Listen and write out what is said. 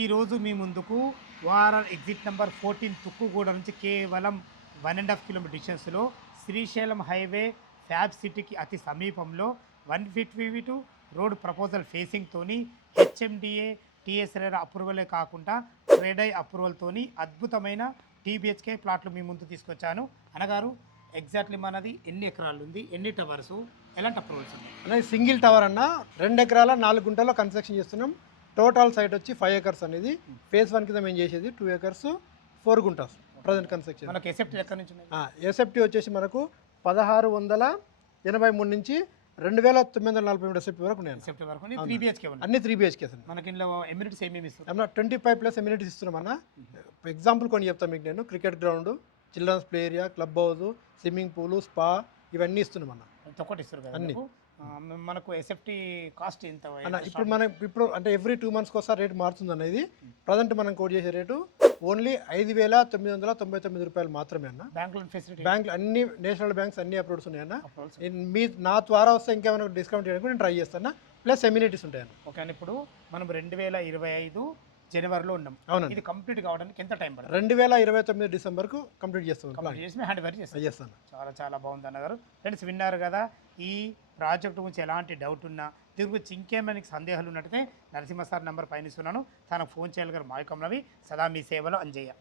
ఈరోజు మీ ముందుకు వారల్ exit number 14 Tukkuguda నుంచి కేవలం 1.5 కిలోమీటర్ డిస్టెన్స్లో శ్రీశైలం హైవే ఫ్యాబ్ సిటీకి అతి సమీపంలో 152 రోడ్ ప్రపోజల్ ఫేసింగ్తోని హెచ్ఎండిఏ టీఎస్ఎల్ఆర్ అప్రూవలే కాకుండా ట్రేడ్ ఐ అప్రూవల్తోని అద్భుతమైన టీబీహెచ్కే ప్లాట్లు మీ ముందు తీసుకొచ్చాను. అనగారు ఎగ్జాక్ట్లీ మనది ఎన్ని ఎకరాలు ఉంది, ఎన్ని టవర్స్, ఎలాంటి అప్రూవల్స్ ఉన్నాయి? అనేది సింగిల్ టవర్ అన్న 2 ఎకరాల 4 గుంటల్లో కన్స్ట్రక్షన్ చేస్తున్నాం. టోటల్ సైట్ వచ్చి 5 ఎకర్స్ అనేది ఫేజ్ 1 కింద మేము చేసేది 2 ఎకర్స్ 4 గుంటాస్ ప్రజెంట్ కన్స్ట్రక్షన్. మనకు ఎసెప్టీ ఎక్కడి నుంచి ఉన్నాయి? ఎస్ఎఫ్టీ వచ్చేసి మనకు 1683 నుంచి 2943 ఎస్ఎఫ్టీ వరకు ఉన్నాయి. ఎసెప్టీ వరకు 3 బిహెచ్కే ఉన్నాయి. అన్ని 3 BHK అండి. మనకి ఇందులో ఎమ్యూనిటీస్ ఏమేమి ఇస్తారు? అన్న 25+ ఎమ్యూనిటీస్ ఇస్తున్నాం అన్న. ఎగ్జాంపుల్ కొన్ని చెప్తాను మీకు. నేను cricket ground, children's play area, club house, swimming pool, spa ఇవన్నీ ఇస్తున్నాం అన్న. ఒక్కటి ఇస్తారు కదా అన్ని. మనకు ఎసెప్టీ కాస్ట్ ఎంత అన్న ఇప్పుడు అంటే ఎవ్రీ 2 months ఒకసారి రేట్ మారుతుంది అనేది. ప్రజెంట్ మనం కోట్ చేసే రేటు ఓన్లీ 5,999 రూపాయలు మాత్రమే అన్న. బ్యాంకులో ఫెసిలిటీ బ్యాంకులు అన్ని నేషనల్ బ్యాంక్స్ అన్ని అప్రూవ్స్ ఉన్నాయన్న. నా ద్వారా వస్తే ఇంకేమైనా డిస్కౌంట్ చేయడానికి నేను ట్రై చేస్తాను. Plus amenities ఉంటాయన్న. ఓకే అండి. ఇప్పుడు మనం 2025 జనవరిలో ఉన్నాం. అవునండి. ఇది కంప్లీట్ కావడానికి ఎంత టైం పడుతుంది? 2029 డిసెంబర్కు కంప్లీట్ చేస్తాం. హ్యాండ్ ఓవర్ చేస్తాను. చాలా బాగుంది అన్నగారు. ఫ్రెండ్స్ విన్నారు కదా, ఈ ప్రాజెక్ట్ గురించి ఎలాంటి డౌట్ ఉన్నా, దీని గురించి ఇంకేమైనా సందేహాలు ఉన్నట్టయితే నరసింహ సార్ నెంబర్ పైన ఇస్తున్నాను, తనకు ఫోన్ చేయాలి గారు. మాయకంలోవి సదా మీ సేవలో అంజయ్య.